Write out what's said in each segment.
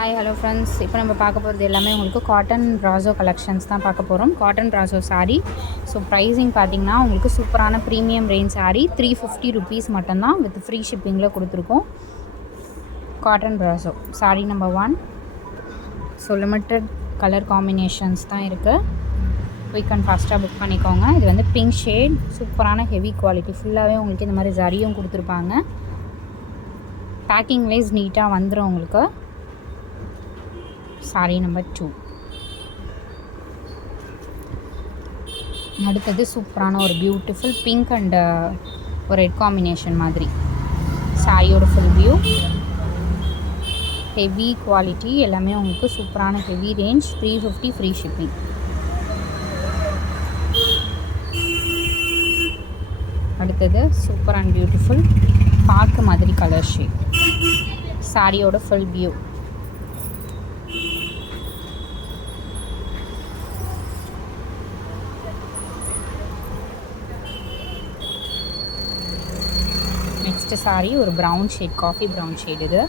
Hi hello friends, இப்போ நம்ம பார்க்க போகிறது எல்லாமே உங்களுக்கு காட்டன் ப்ராசோ கலெக்ஷன்ஸ் தான் பார்க்க போகிறோம். Cotton brasso sari. So pricing பார்த்திங்கன்னா உங்களுக்கு சூப்பரான ப்ரீமியம் ரேஞ்ச் சாரீ 350 ருபீஸ் மட்டும்தான் வித் ஃப்ரீ ஷிப்பிங்கில் கொடுத்துருக்கோம். Cotton brasso sari number 1. So limited colour combinations தான் இருக்குது. குயிக் அண்ட் ஃபாஸ்ட்டாக புக் பண்ணிக்கோங்க. இது வந்து பிங்க் ஷேட், சூப்பரான ஹெவி குவாலிட்டி. ஃபுல்லாகவே உங்களுக்கு இந்த மாதிரி ஜரியும் கொடுத்துருப்பாங்க. பேக்கிங் வைஸ் நீட்டாக வந்துடும் உங்களுக்கு. சாரீ நம்பர் 2. அடுத்தது சூப்பரான ஒரு பியூட்டிஃபுல் பிங்க் அண்ட் ஒரு ரெட் காம்பினேஷன் மாதிரி. சாரியோட ஃபுல் வியூ, ஹெவி குவாலிட்டி, எல்லாமே உங்களுக்கு சூப்பரான ஹெவி ரேஞ்ச். 350 free shipping. அடுத்தது சூப்பர் அண்ட் பியூட்டிஃபுல் பார்க்க மாதிரி கலர் ஷேட். சாரியோட ஃபுல் வியூ. நெக்ஸ்ட் சாரீ ஒரு brown shade, coffee brown shade. இது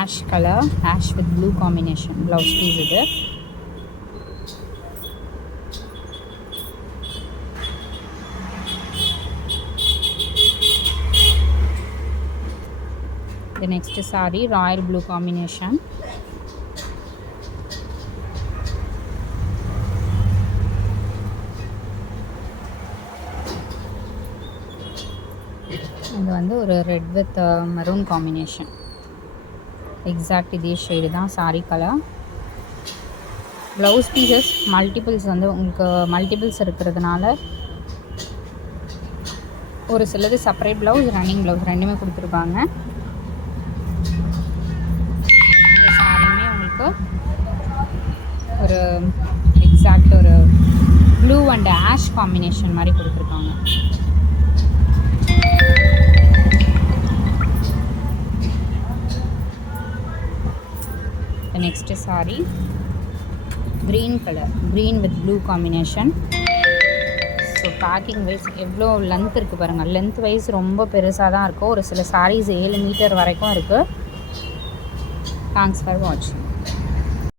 ash colour, ash with blue combination blouse piece. இது the next saree royal blue combination. இது வந்து ஒரு red with maroon combination. Exact இதே ஷேடு தான் sari colour. Blouse pieces multiples வந்து உங்களுக்கு மல்டிபிள்ஸ் இருக்கிறதுனால ஒரு சிலது செப்பரேட் ப்ளவுஸ், ரன்னிங் ப்ளவுஸ் ரெண்டுமே கொடுத்துருப்பாங்க. ஒரு எக்ஸாக்ட் ஒரு ப்ளூ அண்ட் ஆஷ் காம்பினேஷன் மாதிரி கொடுத்துருக்காங்க. Next sari green colour, green with blue combination. So packing wise எவ்வளோ லென்த் இருக்குது பாருங்கள். லென்த் வைஸ் ரொம்ப பெருசாக தான் இருக்கும். ஒரு சில சாரீஸ் 7 மீட்டர் வரைக்கும் இருக்குது. தேங்க்ஸ் ஃபார் வாட்சிங்.